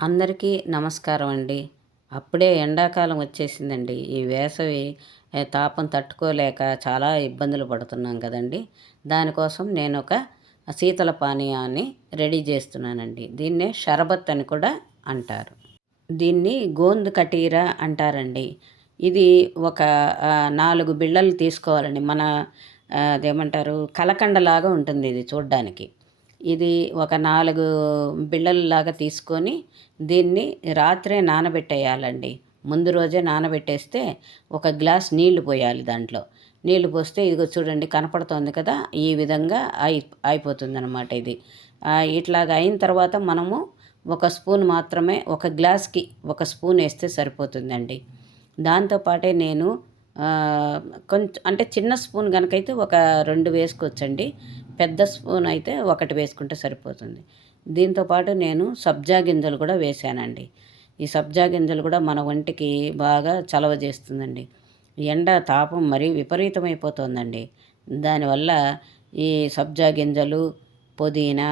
అందరికీ నమస్కారం అండి. అప్పుడే ఎండాకాలం వచ్చేసిందండి. ఈ వేసవి తాపం తట్టుకోలేక చాలా ఇబ్బందులు పడుతున్నాం కదండీ! దానికోసం నేనొక శీతల పానీయాన్ని రెడీ చేస్తున్నానండి. దీన్నే షరబత్ అని కూడా అంటారు. దీన్ని గోంద్ కటీరా అంటారండి. ఇది ఒక 4 బిళ్ళలు తీసుకోవాలండి. మన అదేమంటారు కలకండలాగా ఉంటుంది ఇది చూడ్డానికి. ఇది ఒక 4 బిళ్ళల్లాగా తీసుకొని దీన్ని రాత్రే నానబెట్టేయాలండి. ముందు రోజే నానబెట్టేస్తే ఒక గ్లాస్ నీళ్లు పోయాలి దాంట్లో. నీళ్లు పోస్తే ఇదిగో చూడండి కనపడుతోంది కదా! ఈ విధంగా అయిపోతుందనమాట ఇది. ఇట్లాగ అయిన తర్వాత మనము ఒక స్పూన్ మాత్రమే, ఒక గ్లాస్‌కి ఒక స్పూన్ ఏస్తే సరిపోతుందండి. దాంతో పాటే నేను కొంచెం అంటే చిన్న స్పూన్ గనకైతే ఒక 2 వేసుకోవచ్చండి. పెద్ద స్పూన్ అయితే ఒకటి వేసుకుంటే సరిపోతుంది. దీంతో పాటు నేను సబ్జా గింజలు కూడా వేశానండి. ఈ సబ్జా గింజలు కూడా మన ఒంటికి బాగా చలవ చేస్తుందండి. ఎండ తాపం మరీ విపరీతమైపోతోందండి. దానివల్ల ఈ సబ్జా గింజలు, పుదీనా,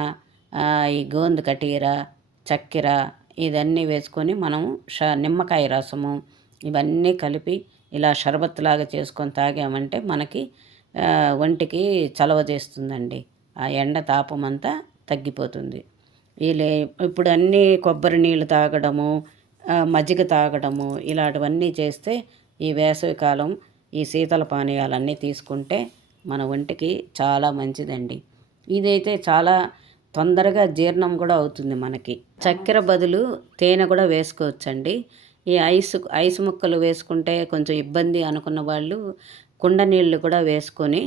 ఈ గోంద్ కటీర, చక్కెర ఇదన్నీ వేసుకొని మనము నిమ్మకాయ రసము ఇవన్నీ కలిపి ఇలా షర్బత్ లాగా చేసుకొని తాగామంటే మనకి ఒంటికి చలవ చేస్తుందండి. ఆ ఎండ తాపం అంతా తగ్గిపోతుంది. వీలే ఇప్పుడు అన్నీ కొబ్బరి నీళ్ళు తాగడము, మజ్జిగ తాగడము ఇలాంటివన్నీ చేస్తే ఈ వేసవికాలం ఈ శీతల పానీయాలన్నీ తీసుకుంటే మన ఒంటికి చాలా మంచిదండి. ఇదైతే చాలా తొందరగా జీర్ణం కూడా అవుతుంది మనకి. చక్కెర బదులు తేనె కూడా వేసుకోవచ్చండి. ఈ ఐస్ ముక్కలు వేసుకుంటే కొంచెం ఇబ్బంది అనుకున్న వాళ్ళు కుండ నీళ్ళు కూడా వేసుకొని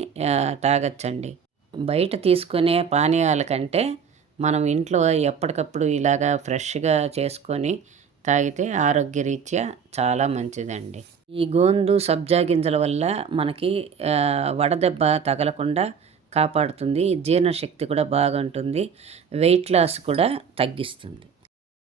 తాగొచ్చండి. బయట తీసుకునే పానీయాల కంటే మనం ఇంట్లో ఎప్పటికప్పుడు ఇలాగా ఫ్రెష్‌గా చేసుకొని తాగితే ఆరోగ్యరీత్యా చాలా మంచిదండి. ఈ గోందు సబ్జా గింజల వల్ల మనకి వడదెబ్బ తగలకుండా కాపాడుతుంది. జీర్ణశక్తి కూడా బాగుంటుంది. వెయిట్ లాస్ కూడా తగ్గిస్తుంది.